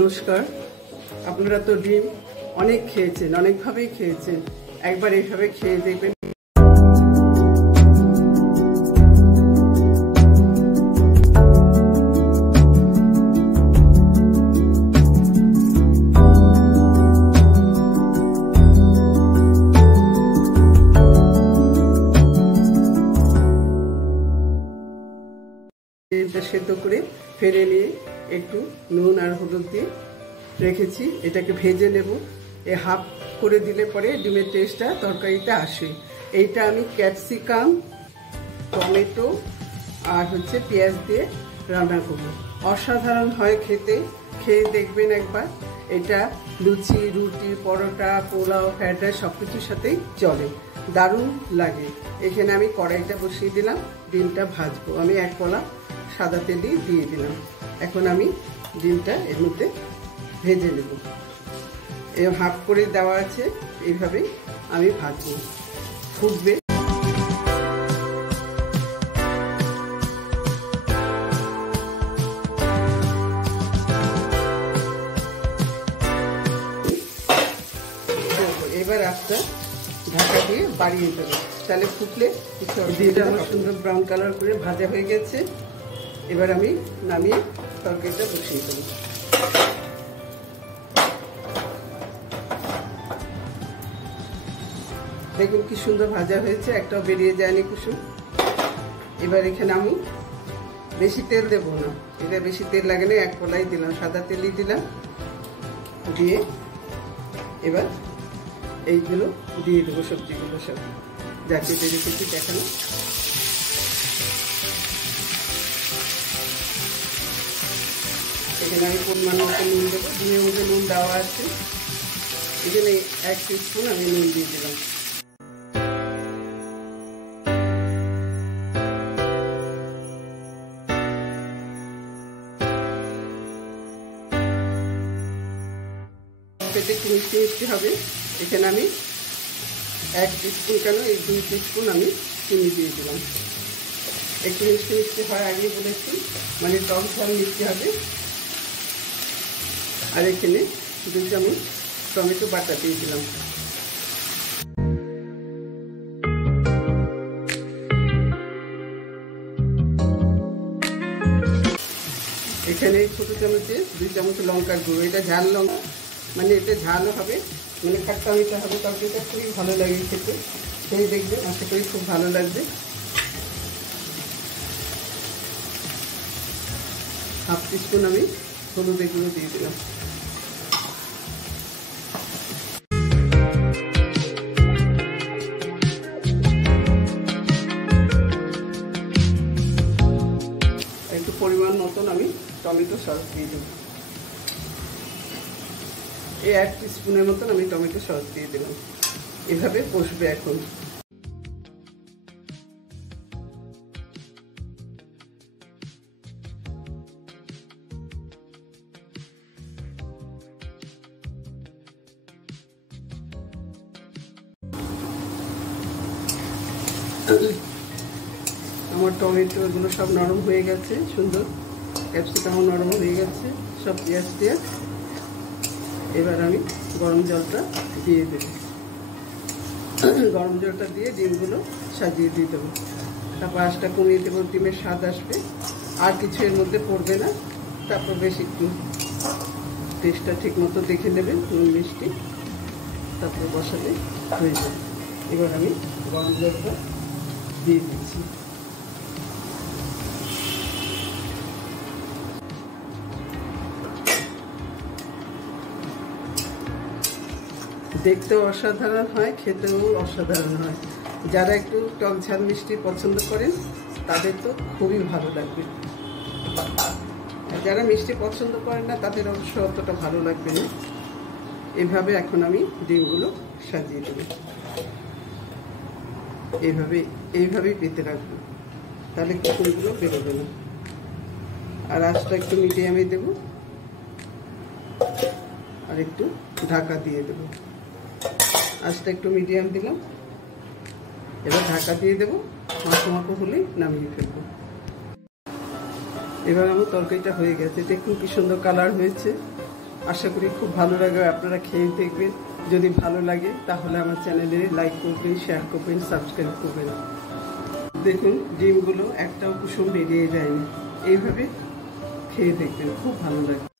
নমস্কার। আপনারা তো ডিম অনেক খেয়েছেন, অনেকভাবেই খেয়েছেন, একবার এইভাবে খেয়ে দেখবেন। সেদ্ধ করে ফেলে নিয়ে একটু নুন আর হলুদ দিয়ে রেখেছি, এটাকে ভেজে নেব। এ হাফ করে দিলে পরে ডিমের টেস্টটা তরকারিতে আসে। এইটা আমি ক্যাপসিকাম, টমেটো আর পেঁয়াজ দিয়ে রান্না করব। অসাধারণ হয় খেতে, খেয়ে দেখবেন একবার। এটা লুচি, রুটি, পরোটা, পোলাও, ফ্রাইড রাইস সব কিছুর সাথেই চলে, দারুণ লাগে। এখানে আমি কড়াইটা বসিয়ে দিলাম, ডিমটা ভাজবো। আমি এক কলা সাদা তেলই দিয়ে দিলাম। এখন আমি ডিমটা এর মধ্যে ভেজে নেব। এই হাফ করে দেওয়া আছে, এইভাবে আমি ভাজবো। ফুটবে। এবার একটা ঢাকা দিয়ে বাড়িয়ে দেবো, তাহলে ফুটলে ডিমটা আমার সুন্দর ব্রাউন কালার করে ভাজা হয়ে গেছে। এবার আমি নামিয়ে তরকারিটা বসিয়ে দেবো। দেখুন কি সুন্দর ভাজা হয়েছে, একটাও বেরিয়ে যায়নি কুসুম। এবার এখানে আমি বেশি তেল দেবো না, এটা বেশি তেল লাগে না, এক কলাই দিলাম, সাদা তেলই দিলাম। দিয়ে এবার এইগুলো দিয়ে দেবো, সবজিগুলো সব যা কেটে রেখেছি দেখানো। এখানে আমি পরিমাণ মতো নুন দেবো, ডিমের মধ্যে নুন দেওয়া আছে, এখানে 1 টিস্পুন আমি নুন দিয়ে দিলাম। খেতে একটু মিষ্টি মিষ্টি হবে। এখানে আমি 1 টিস্পুন কেন, এই 2 টিস্পুন আমি চিনি দিয়ে দিলাম। একটু মিষ্টি মিষ্টি হয় আগে বলেছি, মানে টক ঝাল মিষ্টি হবে। আর এখানে 2 চামচ টমেটো বাটা দিয়ে দিলাম। এখানে ছোট চামচে 2 চামচ লঙ্কার গুঁড়ো, এটা ঝাল লঙ্কা, মানে এটা ঝালও হবে, মানে খাট্টা মিঠা হবে। তরকারিটা খুবই ভালো লাগে খেতে, সেই দেখবে, আশা করি খুব ভালো লাগবে। হাফ টিস্পুন আমি হলুদের গুঁড়ো দিয়ে দিলাম। একটু পরিমাণ মতন আমি টমেটো সস দিয়ে দেব। এই 1 টিস্পুনের মতন আমি টমেটো সস দিয়ে দিলাম। এভাবে কষবে এখন। আমার টমেটো এগুলো সব নরম হয়ে গেছে, সুন্দর। ক্যাপসিকামও নরম হয়ে গেছে, সব পেঁয়াজ টিয়াজ। এবার আমি গরম জলটা দিয়ে দেব। গরম জলটা দিয়ে ডিমগুলো সাজিয়ে দিয়ে দেবো। তারপর আঁচটা কমিয়ে দেবো, ডিমের স্বাদ আসবে। আর কিছু এর মধ্যে পড়বে না। তারপর বেশ একটু টেস্টটা ঠিক মতো দেখে নেবেন, নুন মিষ্টি, তারপর বসালে হয়ে যাবে। এবার আমি গরম জলটা দিয়ে দিচ্ছি। দেখতেও অসাধারণ হয়, খেতেও অসাধারণ হয়। যারা একটু টক ঝাল মিষ্টি পছন্দ করেন তাদের তো খুবই ভালো লাগবে। যারা মিষ্টি পছন্দ করেন না তাদের অবশ্য অতটা ভালো লাগবে না। এভাবে এখন আমি ডিমগুলো সাজিয়ে দেব। এইভাবেই পেতে রাখবো, তাহলে কুকুরগুলো বেরোবে না। আর আঁচটা একটু মিডিয়ামে দেব, আর একটু ঢাকা দিয়ে দেব। আঁচটা একটু মিডিয়াম দিলাম, এবার ঢাকা দিয়ে দেবো। মাখো মাখো হলে নামিয়ে ফেলবো। এবার আমার তরকারিটা হয়ে গেছে, দেখুন কি সুন্দর কালার হয়েছে, আশা করি খুব ভালো লাগবে, আপনারা খেয়ে দেখবেন। যদি ভালো লাগে তাহলে আমার চ্যানেলে লাইক করবেন, শেয়ার করবেন, সাবস্ক্রাইব করবেন। দেখুন ডিমগুলো একটাও কুসুম বেরিয়ে যায়নি। এইভাবে খেয়ে দেখবেন, খুব ভালো লাগে।